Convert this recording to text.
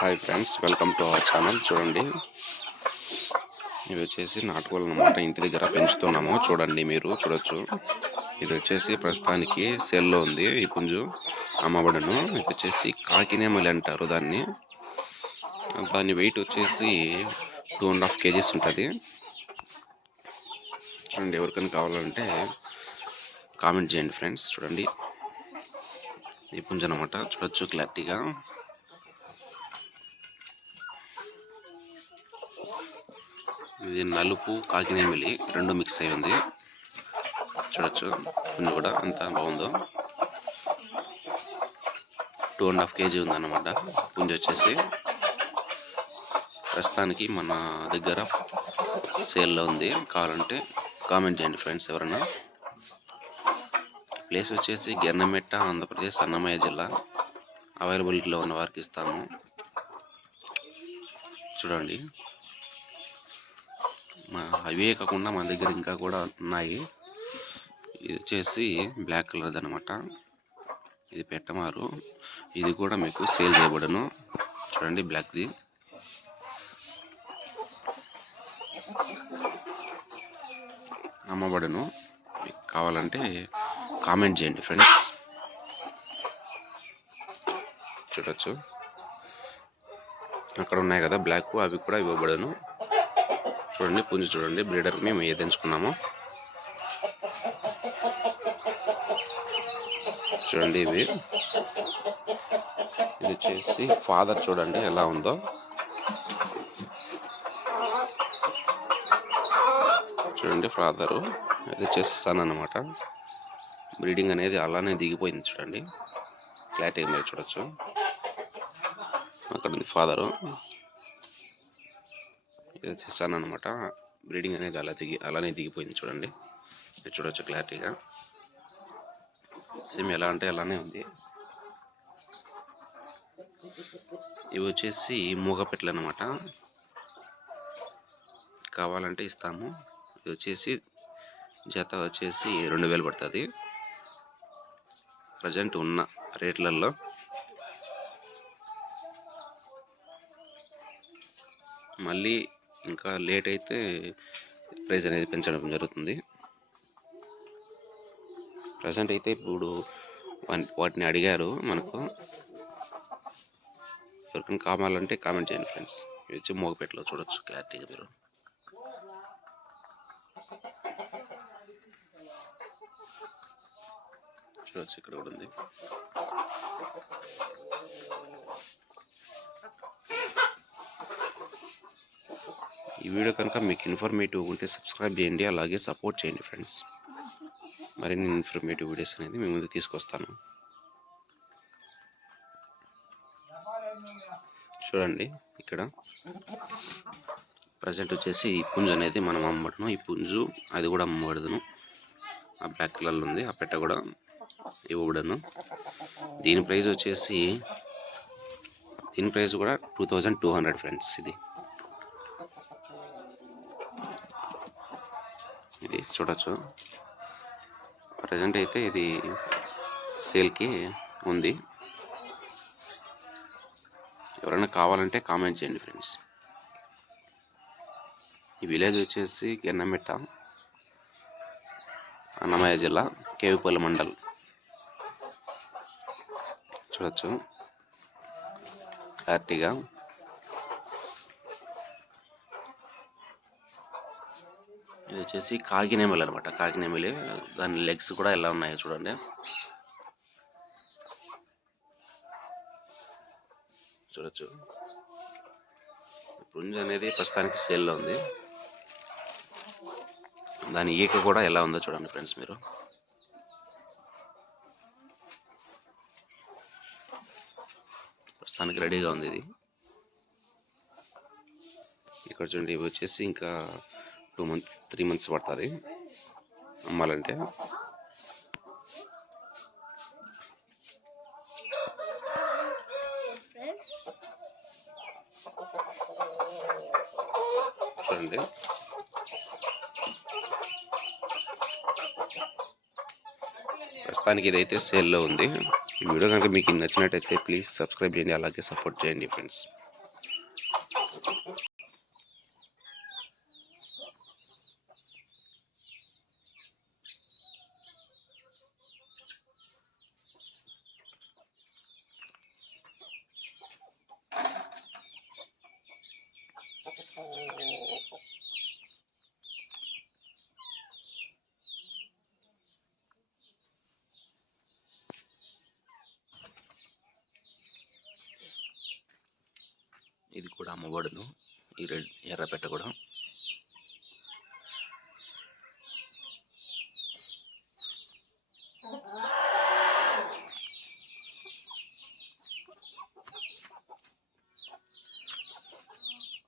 Hi friends welcome to our channel చూడండి. ఇవి వచ్చేసి నాటుకోళ్ళు అనమాట ఇంటి దగ్గర పెంచుతున్నాము. చూడండి మీరు చూడొచ్చు. ఇది వచ్చేసి ప్రస్తుతానికి సెల్లో ఉంది. ఈ పుంజు అమ్మబడును. ఇది వచ్చేసి కాకినేమలి అంటారు దాన్ని. దాని వెయిట్ వచ్చేసి టూ అండ్ హాఫ్ కేజీస్ ఉంటుంది. చూడండి ఎవరికైనా కావాలంటే కామెంట్ చేయండి ఫ్రెండ్స్ చూడండి. ఈ పుంజు అనమాట చూడొచ్చు క్లారిటీగా. ఇది నలుపు కాకినేమిలి రెండు మిక్స్ అయి ఉంది. చూడొచ్చు పుంజు కూడా అంత బాగుందో. టూ అండ్ హాఫ్ కేజీ ఉందన్నమాట పుంజు వచ్చేసి. ప్రస్తుతానికి మన దగ్గర సేల్లో ఉంది. కావాలంటే కామెంట్ చేయండి ఫ్రెండ్స్ ఎవరైనా ప్లేస్ వచ్చేసి గెన్నమెట్ట ఆంధ్రప్రదేశ్ అన్నమయ్య జిల్లా. అవైలబిలిటీలో ఉన్న వారికి ఇస్తాము. చూడండి. మా అవే కాకుండా మన దగ్గర ఇంకా కూడా ఉన్నాయి. ఇది వచ్చేసి బ్లాక్ కలర్ అనమాట ఇది పెట్టమారు. ఇది కూడా మీకు సేల్ చేయబడను. చూడండి బ్లాక్ది అమ్మబడను. మీకు కావాలంటే కామెంట్ చేయండి ఫ్రెండ్స్. చూడొచ్చు. అక్కడ ఉన్నాయి కదా బ్లాక్ అవి కూడా ఇవ్వబడను. చూడండి పుంజు చూడండి బ్రీడర్ మేము ఏది ఎంచుకున్నామో. చూడండి ఇవి ఇది వచ్చేసి ఫాదర్ చూడండి ఎలా ఉందో. చూడండి ఫాదరు ఇది వచ్చేసి సన్ అనమాట బ్రీడింగ్ అనేది అలానే దిగిపోయింది చూడండి. క్లారిటీగా మీరు చూడొచ్చు. అక్కడ ఉంది ఫాదరు. తెస్తాను సన్ అనమాట బ్రీడింగ్ అనేది అలా దిగి అలానే దిగిపోయింది చూడండి. మీరు చూడొచ్చు క్లారిటీగా. సేమ్ ఎలా అంటే అలానే ఉంది. ఇవి వచ్చేసి మూగపెట్లు అనమాట కావాలంటే ఇస్తాము. ఇది వచ్చేసి జత వచ్చేసి రెండు వేలు పడుతుంది. ప్రజెంట్ ఉన్న రేట్లలో మళ్ళీ ఇంకా లేట్ అయితే ప్రైస్ అనేది పెంచడం జరుగుతుంది. ప్రజెంట్ అయితే ఇప్పుడు వాటిని అడిగారు మనకు. ఎవరికైనా కావాలంటే కామెంట్ చేయండి ఫ్రెండ్స్. ఇది వచ్చి మోగపేటలో చూడొచ్చు క్లారిటీగా మీరు. చూడొచ్చు ఇక్కడ కూడా ఉంది. ఈ వీడియో కనుక మీకు ఇన్ఫర్మేటివ్ ఉంటే సబ్స్క్రైబ్ చేయండి అలాగే సపోర్ట్ చేయండి ఫ్రెండ్స్ మరిన్ని ఇన్ఫర్మేటివ్ వీడియోస్ అనేది మీ ముందు తీసుకొస్తాను. చూడండి ఇక్కడ. ప్రజెంట్ వచ్చేసి ఈ పుంజు అనేది మనం అమ్మబడును ఈ పుంజు అది కూడా అమ్మబడదును ఆ బ్లాక్ కలర్లో ఉంది. ఆ పెట్ట కూడా ఇవ్వబడను దీని ప్రైస్ వచ్చేసి దీని ప్రైస్ కూడా two thousand two hundred friends ఇది ఇది చూడొచ్చు. ప్రజెంట్ అయితే ఇది సేల్కి ఉంది. ఎవరైనా కావాలంటే కామెంట్ చేయండి ఫ్రెండ్స్. ఈ విలేజ్ వచ్చేసి గెన్నమెట్ట అన్నమయ్య జిల్లా కేవిపల్లి మండల్. చూడొచ్చు. క్లారిటీగా ఇది వచ్చేసి కాకినేమలి అనమాట కాకినేమలి దాని లెగ్స్ కూడా ఎలా ఉన్నాయో చూడండి. చూడొచ్చు. పుంజ అనేది ప్రస్తుతానికి సేల్లో ఉంది. దాని ఈక కూడా ఎలా ఉందో చూడండి ఫ్రెండ్స్ మీరు. ప్రస్తుతానికి రెడీగా ఉంది ఇది. ఇక్కడ చూడండి ఇవి వచ్చేసి ఇంకా టూ మంత్స్ త్రీ మంత్స్ పడుతుంది. అమ్మాలంటే. చూడండి. ప్రస్తుతానికి ఇదైతే సేల్లో ఉంది. ఈ వీడియో కనుక మీకు నచ్చినట్టయితే ప్లీజ్ సబ్స్క్రైబ్ చేయండి అలాగే సపోర్ట్ చేయండి ఫ్రెండ్స్. ఇది కూడా అమ్మబడును ఈ రెడ్ ఎర్రపెట్ట కూడా